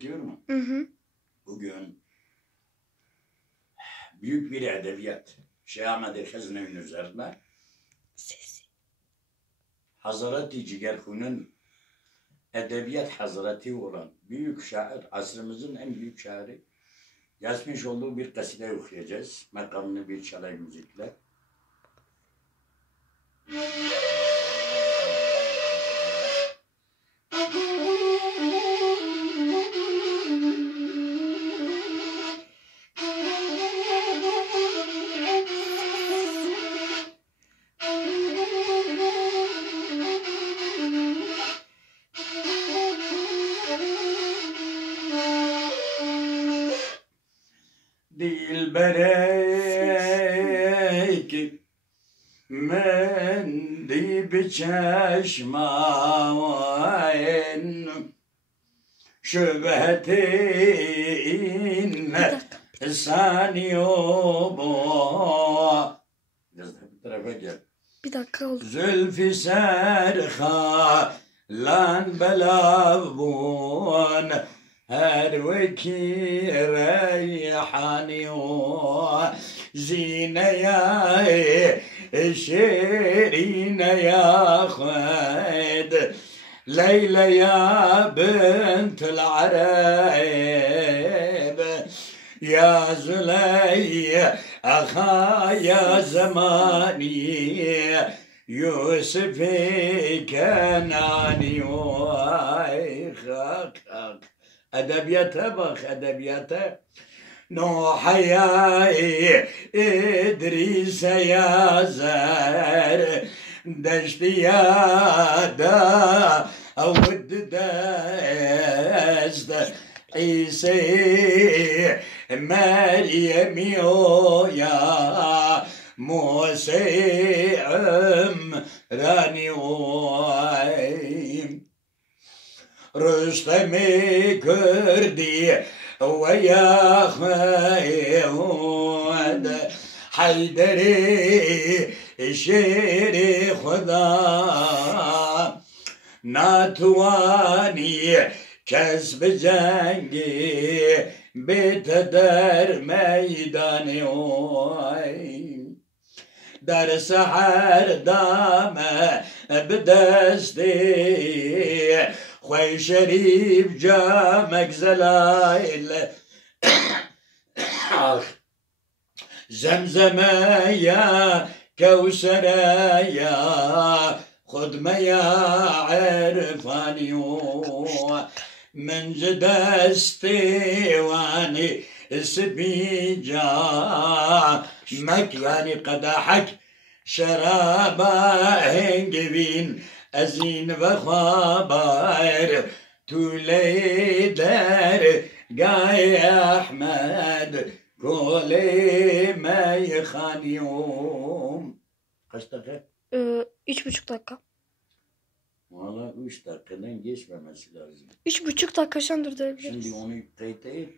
Biliyor musun? Hı hı. Bugün büyük bir edebiyat. Şeyh Ahmed Hıznevi'nin üzerinde Sesi. Hazreti Cigerhun'un edebiyat hazreti olan büyük şair, asrımızın en büyük şairi yazmış olduğu bir kaside okuyacağız. Makamını bir çalay müzikle. Dilberek mendi biçeşmaen şübhetin saniyobo. Biraz da bir tarafa gel. Bir dakika oldu. Zülfü serha lan belavbun her veki reyhani o zine ya şerine ya khed Leyla ya bintel arab ya Züleyha ya zamani Yusuf Kenani vay hak hak edebiyata bak edebiyata Nuh ya İdris ya Zer Deşti ya da Avud dest İsa Meryem ya Musa Rani vay Rüstem'i Kürdi ve ya Khayud Hayderi şeri Khuda Natwani kesb cengi biteder meydani oy در سحر دامه بدستی خوی شریف جامک زلایل زمزمه یا کوسره یا خدمه یا عرفانی من دستی وانی سبيجا مك يعني قدحك شرابا هنجبين أزين بخابر تولي دار قاي أحمد كولي ما يخان يوم kaç dakika? 3,5 dakika. Valla 3 dakikadan geçmemesi lazım. 3,5 dakika şandırdı. Şimdi onu kayıt et.